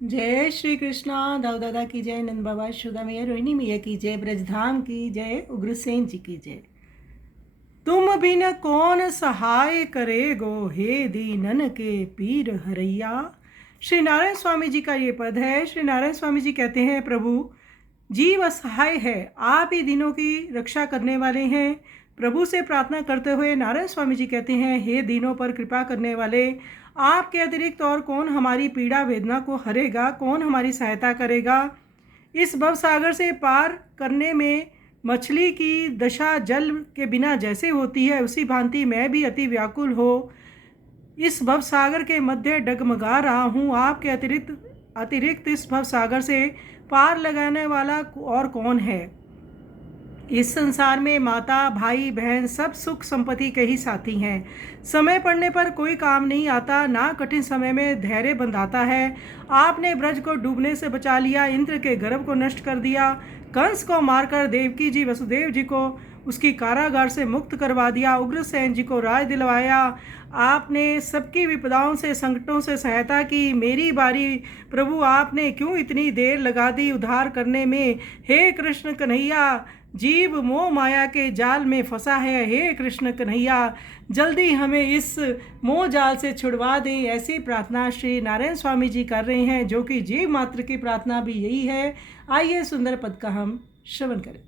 जय श्री कृष्णा। दाऊ दादा की जय, नंद बाबा, यशोदा मैया, रोहिणी मैया की जय, ब्रजधाम की जय, उग्रसेन जी की जय। तुम बिन कौन सहाय करेगो, हे दीनन के पीर हरैया। श्री नारायण स्वामी जी का ये पद है। श्री नारायण स्वामी जी कहते हैं, प्रभु जीव असहाय है, आप ही दीनों की रक्षा करने वाले हैं। प्रभु से प्रार्थना करते हुए नारायण स्वामी जी कहते हैं, हे दीनों पर कृपा करने वाले, आपके अतिरिक्त और कौन हमारी पीड़ा वेदना को हरेगा, कौन हमारी सहायता करेगा। इस भव सागर से पार करने में मछली की दशा जल के बिना जैसे होती है, उसी भांति मैं भी अति व्याकुल हो इस भव सागर के मध्य डगमगा रहा हूँ। आपके अतिरिक्त इस भव सागर से पार लगाने वाला और कौन है। इस संसार में माता भाई बहन सब सुख संपत्ति के ही साथी हैं। समय पड़ने पर कोई काम नहीं आता, ना कठिन समय में धैर्य बंधाता है। आपने ब्रज को डूबने से बचा लिया, इंद्र के गर्भ को नष्ट कर दिया, कंस को मारकर देवकी जी वसुदेव जी को उसकी कारागार से मुक्त करवा दिया, उग्रसेन जी को राज दिलवाया। आपने सबकी विपदाओं से संकटों से सहायता की। मेरी बारी प्रभु, आपने क्यों इतनी देर लगा दी उद्धार करने में। हे कृष्ण कन्हैया, जीव मोह माया के जाल में फंसा है। हे कृष्ण कन्हैया, जल्दी हमें इस मोह जाल से छुड़वा दें। ऐसी प्रार्थना श्री नारायण स्वामी जी कर रहे हैं, जो कि जीव मात्र की प्रार्थना भी यही है। आइए सुंदर पद का हम श्रवण करें।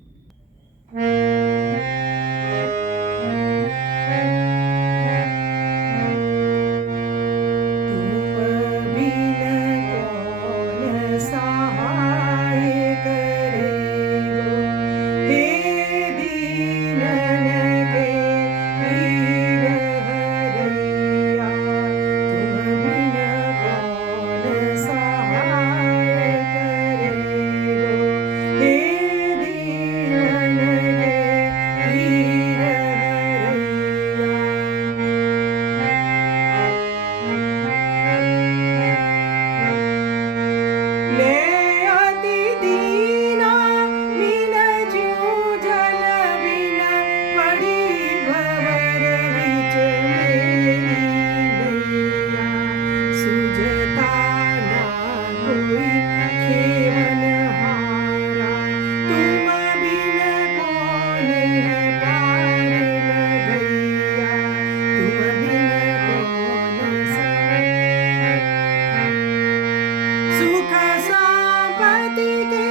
सुख संपत्ति के